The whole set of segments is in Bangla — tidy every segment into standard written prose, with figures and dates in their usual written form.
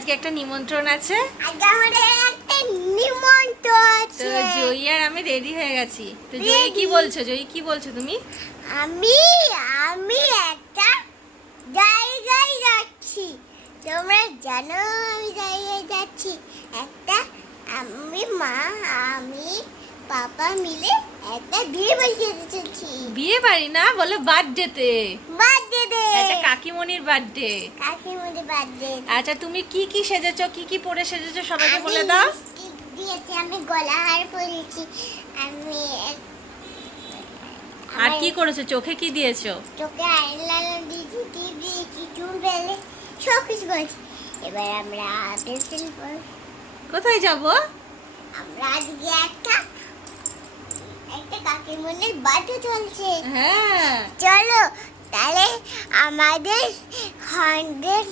আজকে একটা নিমন্ত্রণ আছে। আজকে আমাদের একটা নিমন্ত্রণ আছে। তো জয়ী আর আমি রেডি হয়ে গেছি। তো জয়ী কি বলছো? জয়ী কি বলছো তুমি? আমি একটা জায়গায় যাচ্ছি। তোমরা জানো আমি জায়গায় যাচ্ছি। একটা আমি পাপা মিলে একটা বিয়ে বাড়ি যেতে চলছি। বিয়ে বাড়ি না, বলে বার্থডেতে। বার্থডে। আচ্ছা, কাকিমণির বার্থডে। কাকিমণির বার্থডে। আচ্ছা, তুমি কি কি সেজেছো, কি কি পরে সেজেছো সবাইকে বলে দাও। দিয়েছি, আমি গলা হার পরেছি। আমি আর কি করেছো? চোখে কি দিয়েছো? চোখে আইলাইনার দিয়েছি, টিপ দিয়েছি, চুল বেলে সব কিছু করেছি। এবার আমরা পেন্সিল কোথায় যাব? আমরা আজকে একটা কাকিমণির বার্থডে চলছে। হ্যাঁ, চলো তাহলে আমাদের 100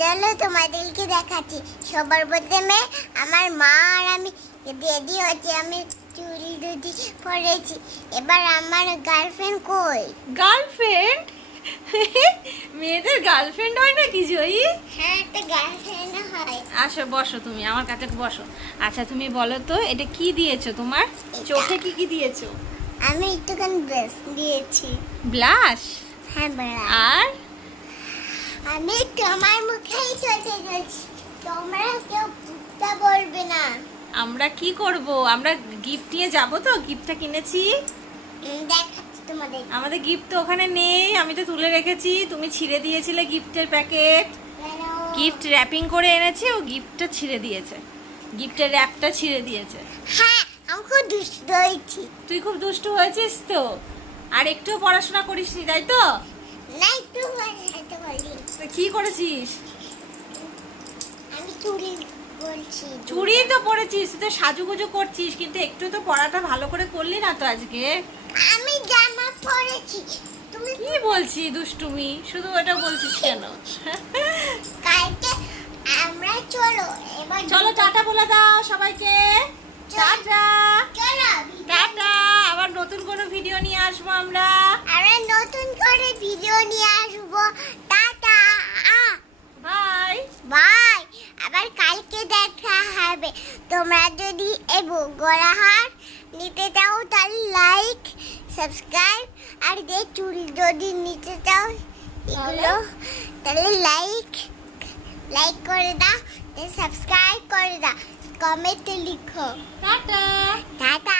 চলো তোমাদেরকে দেখাচ্ছি। সবার প্রথমে আমার মা আর আমি রেডি হচ্ছে। আমি চুড়ি দুটি পরেছি। এবার আমার গার্লফ্রেন্ড কই? গার্লফ্রেন্ড? মেয়েদের গার্লফ্রেন্ড হয় নাকি জয়ী? হ্যাঁ, একটা গার্লফ্রেন্ড হয়। আসো, বসো, তুমি আমার কাছে বসো। আচ্ছা, তুমি বলো তো এটা কি দিয়েছো তোমার চোখে? কি কি দিয়েছো? আমি একটুখানি ব্রাশ দিয়েছি। ব্লাশ? হ্যাঁ, ব্রাশ। আর আমি তোমার মুখেই চলতে যাচ্ছি। তোমরা কেউ বুঝতে পারবে না। আমরা কি করব? আমরা গিফট নিয়ে যাব তো। গিফটটা কিনেছি। দেখাচ্ছি তোমাদের। আমাদের গিফট তো ওখানে নেই, আমি তো তুলে রেখেছি। তুমি ছিঁড়ে দিয়েছিলে গিফটের প্যাকেট। কেন? গিফট র্যাপিং করে এনেছি, ও গিফটটা ছিঁড়ে দিয়েছে। গিফটের র্যাপটা ছিঁড়ে দিয়েছে। হ্যাঁ, আমি খুব দুষ্ট হয়েছি। তুই খুব দুষ্টু হয়েছিস তো। আর একটু পড়াশোনা করিসনি, তাই তো? না, একটু হাতে বলি। তো কি করেছিস? আমি চুরি বলছি। চুরি তো পড়েছিস, তুই তো সাজুগুজু করছিস, কিন্তু একটু তো পড়াটা ভালো করে করলি না তো আজকে। আমি জামা পরেছি। তুমি কি বলছি দুষ্টুমি, শুধু ওটা বলছিস কেন? কালকে আমরা চলো এবার চলো, টাটা বলে দাও সবাইকে। টাটা। চলো টাটা। আবার নতুন কোনো ভিডিও নিয়ে আসবো আমরা। আমরা নতুন করে ভিডিও নিয়ে আসবো। টাটা। বাই। বাই। আবার কালকে দেখা হবে। তোমরা যদি এই গলাহার নিতে চাও তাহলে লাইক সাবস্ক্রাইব, আর যে চুড়ি যদি নিতে চাও এগুলো তাহলে লাইক করে দাও, সাবস্ক্রাইব করে দাও, কমেন্টে লিখো। টাটা। টাটা।